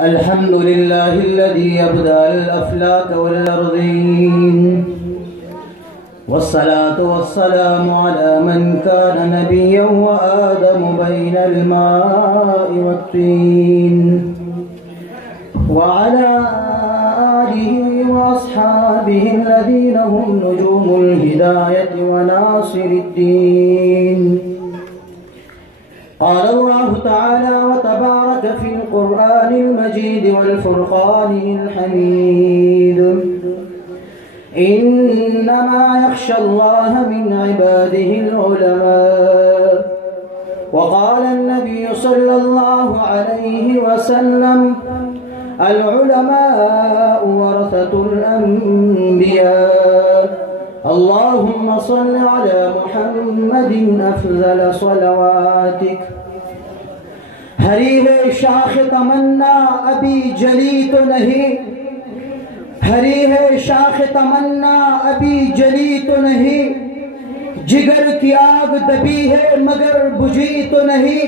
الحمد لله الذي أبدأ الأفلاك والأرضين، والصلاة والسلام على من كان نبيا وآدم بين الماء والطين، وعلى آله وأصحابه الذين هم نجوم الهداية وناصر الدين. قال الله تعالى وتبارك في القرآن المجيد والفرقان الحميد: إنما يخشى الله من عباده العلماء. وقال النبي صلى الله عليه وسلم: العلماء ورثة الأنبياء. اللهم صل على محمد أفضل صلواتك. ہری ہے شاخ تمنا ابھی جلی تو نہیں، ہری ہے شاخ تمنا ابھی جلی تو نہیں، جگر کی آگ دبی ہے مگر بجھی تو نہیں،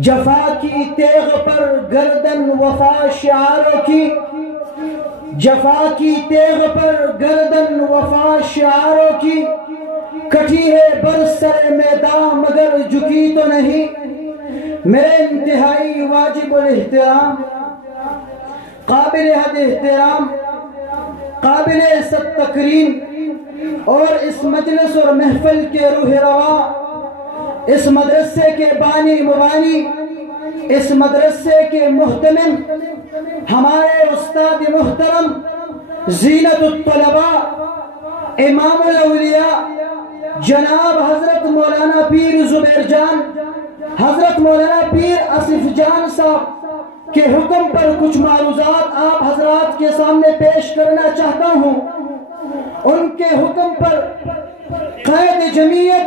جفا کی تیغ پر گردن وفا شعاروں کی، جفا کی تیغ پر گردن وفا شعاروں کی، کٹھی ہے برسر میدان مگر جھکی تو نہیں۔ میرے انتہائی واجب الاحترام، قابل حد احترام، قابل عزت تکریم اور اس مجلس اور محفل کے روح روا، اس مدرسے کے بانی مبانی، اس مدرسے کے محتمم، ہمارے استاد محترم، زینت الطلباء، امام الاولیاء جناب حضرت مولانا پیر زبیر جان، حضرت مولانا پیر آصف جان صاحب کے حکم پر کچھ معروضات آپ حضرات کے سامنے پیش کرنا چاہتا ہوں۔ ان کے حکم پر قائد جمعیت،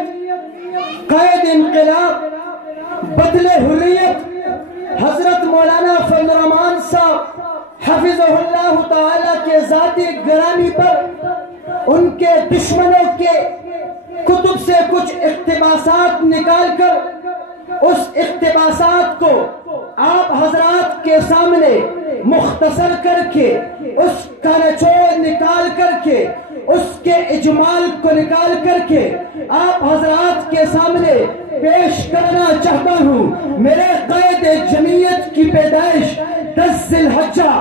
قائد انقلاب، بدل حریت حضرت مولانا فضل الرحمان صاحب حفظہ اللہ تعالی کے ذاتی گرامی پر ان کے دشمنوں کے کتب سے کچھ اقتباسات نکال کر اس اقتباسات کو آپ حضرات کے سامنے مختصر کر کے، اس کا نچوڑ نکال کر کے، اس کے اجمال کو نکال کر کے آپ حضرات کے سامنے پیش کرنا چاہتا ہوں۔ میرے قائد جمعیت کی پیدائش 10 ذی الحجہ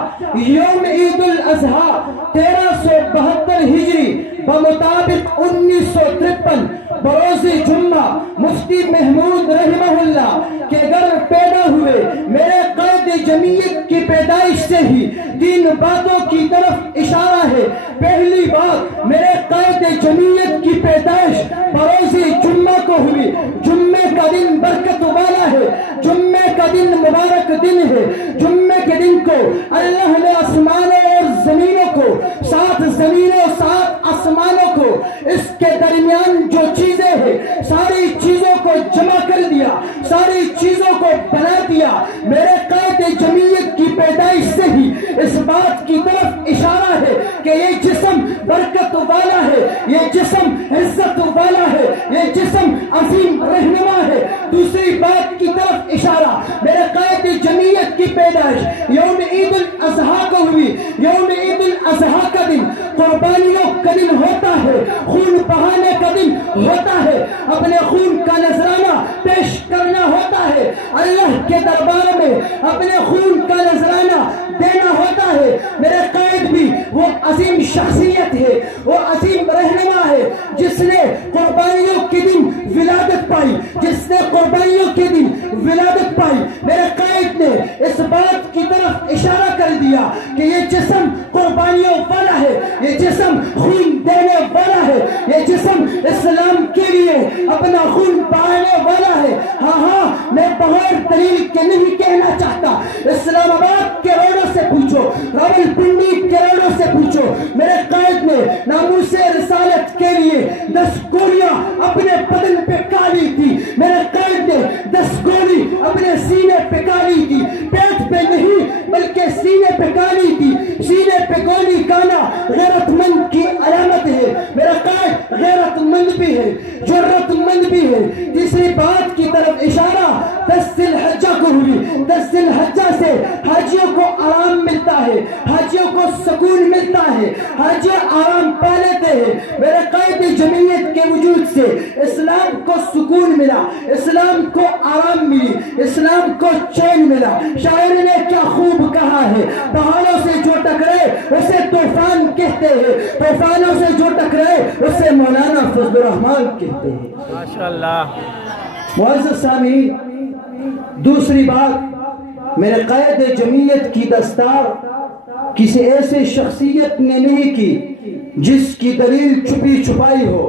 یوم عید الاضحیٰ 1372 ہجری بمطابق 1953 بروز جمعہ مفتی محمود رحمہ اللہ کے گھر پیدا ہوئے۔ میرے قائد جمعیت کی پیدائش سے ہی 3 باتوں کی طرف اشارہ ہے۔ پہلی بات، میرے قائد جمعیت کی پیدائش بروز جمعہ کو ہوئی۔ جمعے کا دن برکت والا ہے، جمعے کا دن مبارک دن ہے۔ جمعے کے دن کو اللہ نے آسمانوں اور زمینوں کو، 7 زمینوں 7 آسمانوں کو، اس کے درمیان جو چیزیں ہیں ساری چیزوں کو جمع کر دیا، ساری چیزوں کو بنا دیا۔ میرے قائد جمعیت کی پیدائش سے ہی اس بات کی طرف اشارہ ہے کہ یہ جسم برکت والا ہے، یہ جسم عزت والا ہے، یہ جسم عظیم رہنما ہے۔ دوسری بات کی طرف اشارہ، میرے قائد جمعیت کی پیدائش یوم عید الاضحیٰ کو ہوئی۔ یوم عید الاضحیٰ کا دن قربانیوں کا دن ہوتا ہے، خون بہانے کا دن ہوتا ہے، اپنے خون کا نذرانہ پیش کرنا ہوتا ہے، اللہ کے دربار میں اپنے خون کا نذرانہ دینا ہوتا ہے۔ میرے قائد بھی وہ عظیم شخصیت ہے، وہ عظیم رہنما ہے جس نے قربانیوں کے دن ولادت پائی، جس نے قربانیوں کے دن ولادت پائی۔ میرے قائد نے اس بات کی طرف اشارہ کر دیا کہ یہ جسم قربانیوں والا ہے، یہ جسم خون دینے والا ہے، یہ جسم اسلام کے لیے اپنا خون بہانے والا ہے۔ ہاں میں بغیر دلیل کے نہیں کہنا چاہتا، اسلام آباد کے روڈوں سے پوچھو، راولپنڈی کے روڈوں سے پوچھو، میرے قائد نے ناموس رسالت کے لیے 10 گولیاں اپنے بدن پہ کالی تھی۔ میرے قائد نے 10 گولی اپنے سینے پہ کالی تھی، پیٹ پہ نہیں بلکہ سینے پہ کالی تھی۔ سینے پہ گولی کانا غیرت مند کی علامت ہے۔ میرا قائد غیرت مند بھی ہے، جرت مند بھی ہے۔ تیسری بات کی طرف اشارہ 10 ذی الحجہ کو ہوئی۔ 10 ذوالحجہ سے حاجیوں کو آرام ملتا ہے، حاجیوں کو سکون ملتا ہے، حاجی آرام پا لیتے ہیں۔ میرے قائد جمعیت کے وجود سے اسلام کو سکون ملا، اسلام کو آرام ملی، اسلام کو چین ملا۔ شاعر نے کیا خوب کہا ہے، پہاڑوں سے جو ٹکرائے اسے طوفان کہتے ہیں، طوفانوں سے جو ٹکرائے اسے مولانا فضل الرحمان کہتے ہیں۔ ماشاءاللہ۔ معزز سامعین، دوسری بات، میرے قائد جمعیت کی دستار کسی ایسے شخصیت نے نہیں کی جس کی دلیل چھپی چھپائی ہو،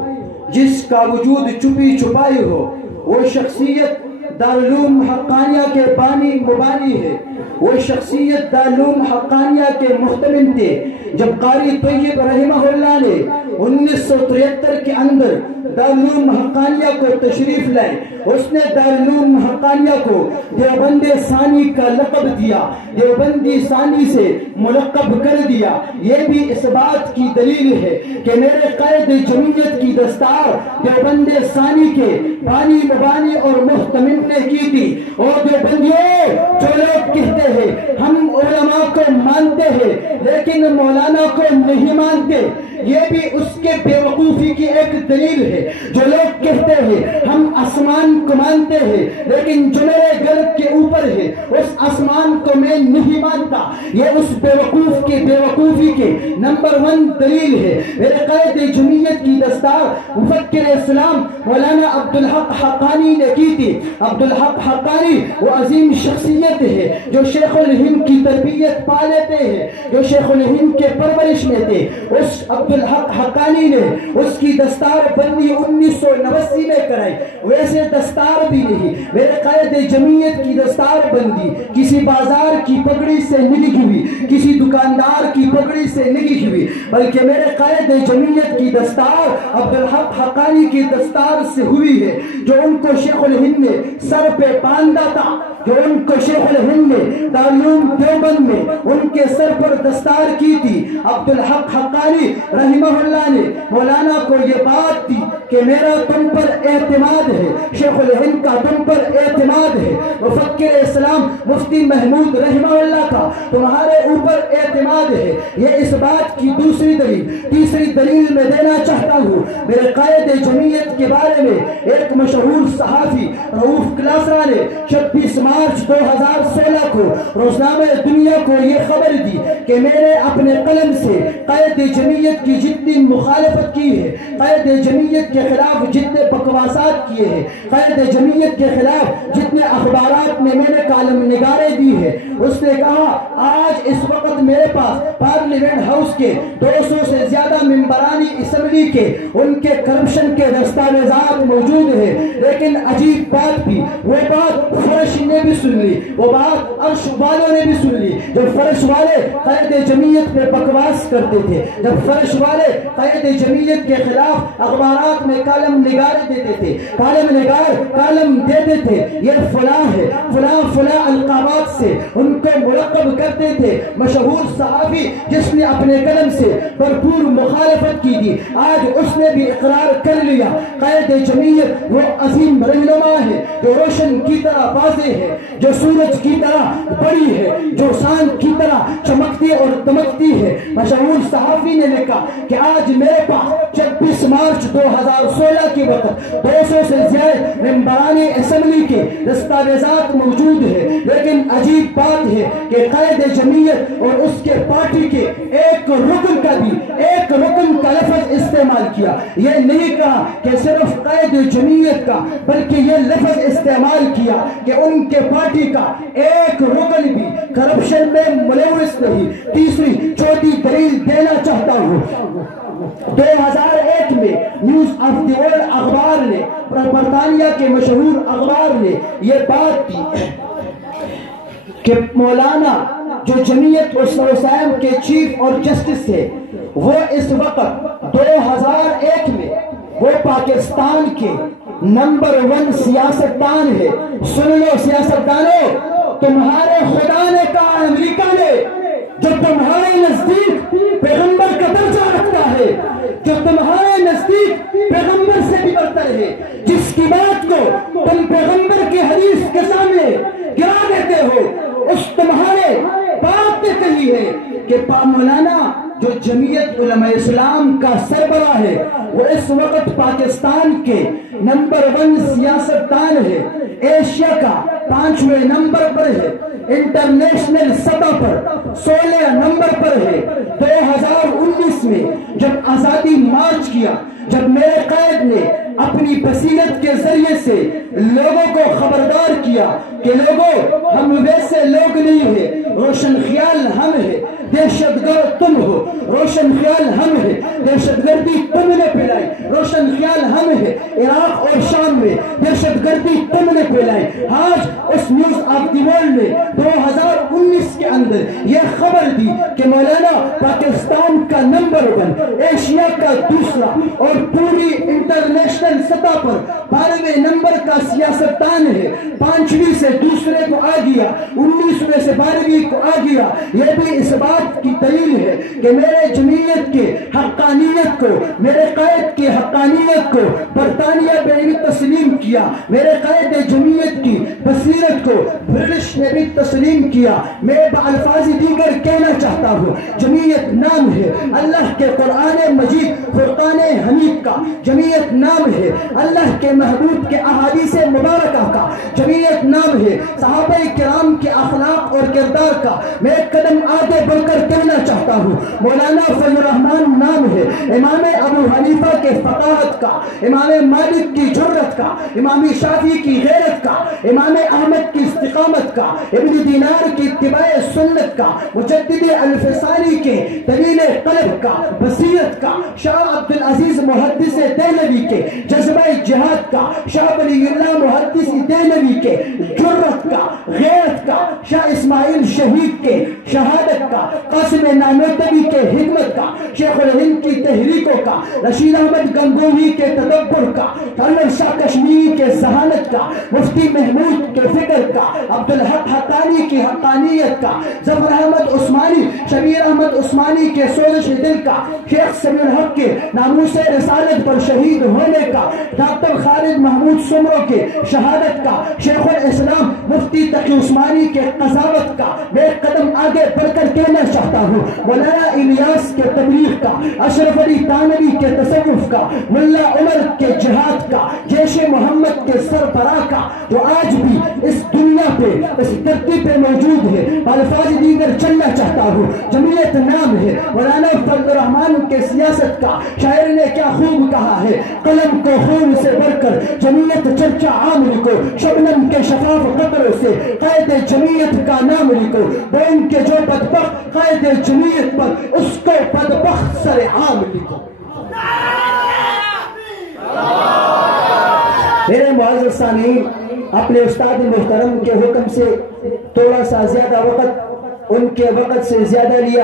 جس کا وجود چھپی چھپائی ہو۔ وہ شخصیت دارالعلوم حقانیہ کے بانی مبانی ہے، وہ شخصیت دارالعلوم حقانیہ کے محتمل تھے۔ جب قاری طیب رحمہ اللہ نے 1973 کے اندر دارالعلوم حقانیہ کو تشریف لائے، اس نے دارالعلوم حقانیہ کو دیوبند ثانی کا لقب دیا، دیوبندی ثانی سے ملقب کر دیا۔ یہ بھی اس بات کی دلیل ہے کہ میرے قائد جمعیت کی دستار دیوبند ثانی کے بانی مبانی اور محتمل نے کی تھی۔ اور دیوبندیوں، جو لوگ کہتے ہیں ہم علماء کو مانتے ہیں لیکن مولانا کو نہیں مانتے، یہ بھی اس کے بے وقوفی کی ایک دلیل ہے۔ جو لوگ کہتے ہیں ہم آسمان کو مانتے ہیں لیکن جو میرے گرد کے اوپر ہے اس آسمان کو میں نہیں مانتا، یہ اس بے وقوف کے بے وقوفی کے نمبر 1 دلیل ہے۔ میرے قائد جمعیت کی دستار مفکر اسلام مولانا عبدالحق حقانی نے کی تھی۔ عبدالحق حقانی وہ عظیم شخصیت ہے جو شیخ الہند کی تربیت پا لیتے ہیں، جو شیخ الہند کے پرورش میں تھے۔ اس عبدالحق حقانی نے اس کی دستار بندی 1989 میں کرائی، ویسے دستار بھی نہیں۔ میرے قائد جمعیت کی دستار بندی کسی بازار کی پگڑی سے نہیں ہوئی، کسی دکاندار کی پگڑی سے نہیں ہوئی، بلکہ میرے قائد جمعیت کی دستار عبدالحق حقانی کی دستار سے ہوئی ہے، جو ان کو شیخ الہند نے سر پہ باندھا تھا، جو ان کو شیخ الہند نے دارالعلوم دیوبند میں ان کے سر پر دستار کی تھی۔ عبدالحق حقانی رحمہ اللہ نے مولانا کو یہ بات دی کہ میرا تم پر اعتماد ہے، شیخ الہند کا تم پر اعتماد ہے، مفکر اسلام مفتی محمود رحمہ اللہ کا تمہارے اوپر اعتماد ہے۔ یہ اس بات کی دوسری دلیل۔ تیسری دلیل میں دینا چاہتا ہوں، میرے قائد جمعیت کے بارے میں ایک مشہور صحافی رؤوف کلاسرا نے 26 مارچ 2016 کو روزنامہ دنیا کو یہ خبر دی کہ میں نے اپنے قلم سے قائد جمعیت کی جتنی مخالفت کی ہے، قائد جمعیت کے خلاف جتنے بکواسات کیے ہیں، قائد جمعیت کے خلاف جتنے اخبارات میں نے کالم نگاریں دی ہے، اس نے کہا آج اس وقت میرے پاس پارلیمنٹ ہاؤس کے 200 سے زیادہ ممبرانی اسمبلی کے ان کے کرپشن کے دستاویزات موجود ہیں، لیکن عجیب بات بھی، وہ بات فرش نے بھی سن لی، وہ بات عرش والوں نے بھی سن لی۔ جب فرش والے قائد جمعیت میں بکواس کرتے تھے، جب فرش والے قائد جمعیت کے خلاف اخبارات میں کالم نگار دیتے تھے، کالم نگار کالم دیتے تھے، یہ فلاں ہے، فلاں فلاں القابات سے ان کو ملقب کرتے تھے۔ مشہور صحافی جس نے اپنے قلم سے بھرپور مخالفت کی تھی، آج اس نے بھی اقرار کر لیا قائد جمعیت وہ عظیم رہنما ہے جو روشن کی طرح واضح ہے، جو سورج کی طرح بڑی ہے، جو چاند کی طرح چمکتی اور دمکتی ہے۔ مشہور صحافی نے لکھا کہ آج میرے پاس 26 مارچ 2016 کے وقت 200 سے زیادہ ممبرانی اسمبلی کے دستاویزات موجود ہیں، لیکن عجیب بات ہے کہ قائد جمعیت اور اس کے پارٹی کے ایک رکن کا بھی ایک رکن کا لفظ استعمال کیا۔ یہ نہیں کہا کہ صرف قائد جمعیت کا، بلکہ یہ لفظ استعمال کیا کہ ان کے پارٹی کا ایک رکن بھی کرپشن میں ملوث نہیں۔ تیسری چوتھی دلیل دینا چاہتا ہوں، 2001 میں نیوز آف دی ورلڈ اخبار نے، برطانیہ کے مشہور اخبار نے یہ بات کی کہ مولانا جو جمعیت وسائم کے چیف اور جسٹس تھے، وہ اس وقت 2001 میں وہ پاکستان کے نمبر 1 سیاستدان ہے۔ سن لو سیاستدانوں، تمہارے خدا نے کہا، امریکہ نے، جو تمہارے نزدیک پیغمبر کا درجہ رکھتا ہے، جو تمہارے نزدیک پیغمبر سے بھی برتر ہے، جس کی بات کو تم پیغمبر کی حدیث کے سامنے گرا دیتے ہو، جو جمعیت علماء اسلام کا سربراہ ہے، وہ اس وقت پاکستان کے نمبر 1 سیاستدان ہے، ایشیا کا 5ویں نمبر پر ہے، انٹرنیشنل سطح پر 16 نمبر پر ہے۔ 2019 میں جب آزادی مارچ کیا، جب میرے قائد نے اپنی بصیرت کے ذریعے سے لوگوں کو خبردار کیا کہ لوگوں، ہم ویسے لوگ نہیں ہیں، روشن خیال ہم ہیں، دہشت گرد تم ہو، روشن خیال ہم ہیں، دہشت گردی تم نے پھیلائی، روشن خیال ہم ہیں، عراق اور شام میں دہشت گردی تم نے پھیلائی۔ آج اس نیوز آف دی ورلڈ نے 2019 کے اندر یہ خبر دی کہ مولانا پاکستان کا نمبر 1، ایشیا کا 2 اور پوری انٹرنیشنل سطح پر 12ویں نمبر کا سیاستدان ہے۔ 5ویں سے 2 کو آ گیا، 19ویں سے 12ویں کو آ گیا۔ یہ بھی اس بات کی دلیل ہے کہ میرے جمعیت کے حقانیت کو، میرے قائد کی حقانیت کو برطانیہ نے بھی تسلیم کیا، میرے قائد جمعیت کی بصیرت کو برٹش نے بھی تسلیم کیا۔ میں بألفاظ دیگر کہنا چاہتا ہوں، جمعیت نام ہے اللہ کے قرآن مجید فرقان حمید کا، جمعیت نام ہے اللہ کے محبوب کے احادیث مبارکہ کا، جمعیت نام ہے صحابہ کرام کے اخلاق اور کردار کا۔ میں ایک قدم آگے بڑھ کر کہنا چاہتا ہوں، مولانا فضل الرحمان نام ہے امام ابو حنیفہ کے فقاہت کا، امام مالک کی جرت کا، امام شافعی کی غیرت کا، امام احمد کی استقامت کا، ابن دینار کی اتباع سنت کا، مجدد الفسانی کے طویل قلب کا، بصیرت کا، شاہ عبدالعزیز محدث دہلوی کے جذبہ جہاد کا، شاہ ولی اللہ محدث دہلوی کے جرت کا، غیرت کا، شاہ اسماعیل شہید کے شہادت کا، قاسم نانوتوی کے حکمت کا، شیخ الہند کی تحریکوں کا، رشید احمد گنگوہی کے تدبر کا، انور شاہ کشمیری کے ذہانت کا، مفتی محمود کے فکر کا، عبدالحق حقانی کی حقانیت کا، ظفر احمد عثمانی، شبیر احمد عثمانی کے سوزش دل کا، شیخ سمیر حق کے ناموس رسالت پر شہید ہونے کا، ڈاکٹر خالد محمود سمرو کے شہادت کا، شیخ الاسلام مفتی تقی عثمانی کے قضاوت کا۔ میں ایک قدم آگے بڑھ کر کہنا چاہتا ہوں، مولانا الیاس کے تبلیغ کا، اشرف علی تانوی کے تصوف کا، ملا عمر کے جہاد کا، جیش محمد کے سربراہ کا، جو آج بھی اس دنیا پہ، اس دھرتی پہ موجود ہے۔ الفاظ دیگر چلنا چاہتا ہوں، جمعیت نام ہے مولانا فضل الرحمان کے سیاست کا۔ شاعر نے کیا خوب کہا ہے، قلم کو خون سے بڑھ کر جمعیت چرچا عام لکھو، شبنم کے شفاف قطروں سے قائد جمعیت کا نام لکھو، بین کے جو بدبخت قائد جمعیت پر، اس کو بدبخت سر عام لکھو۔ میرے معزز سامعین، اپنے استاد محترم کے حکم سے تھوڑا سا زیادہ وقت ان کے وقت سے زیادہ لیا۔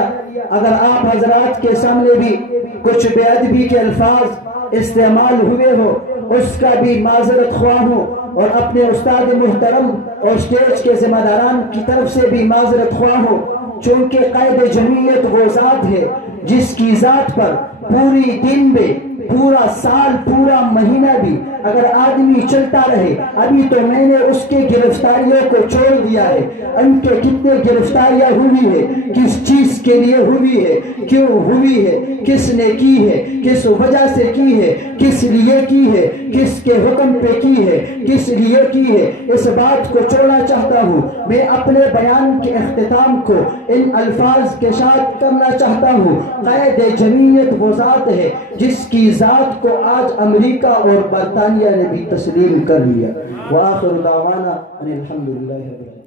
اگر آپ حضرات کے سامنے بھی کچھ بے ادبی کے الفاظ استعمال ہوئے ہو، اس کا بھی معذرت خواہ ہوں، اور اپنے استاد محترم اور اسٹیج کے ذمہ داران کی طرف سے بھی معذرت خواہ ہوں، چونکہ قائد جمعیت وہ ذات ہے جس کی ذات پر پوری دن میں، پورا سال، پورا مہینہ بھی اگر آدمی چلتا رہے۔ ابھی تو میں نے اس کے گرفتاریوں کو چھوڑ دیا ہے، ان کے کتنے گرفتاریاں ہوئی ہے، کس چیز کے لیے ہوئی ہے، کیوں ہوئی ہے، کس نے کی ہے، کس وجہ سے کی ہے، کس لیے کی ہے، کس کے حکم پہ کی ہے، کس لیے کی ہے، اس بات کو چھوڑنا چاہتا ہوں۔ میں اپنے بیان کے اختتام کو ان الفاظ کے ساتھ کرنا چاہتا ہوں، قائد جمعیت وہ ذات ہے جس کی ذات کو آج امریکہ اور برطانیہ نے بھی تسلیم کر لیا۔ وآخر دعوانا ان الحمدللہ رب العالمین۔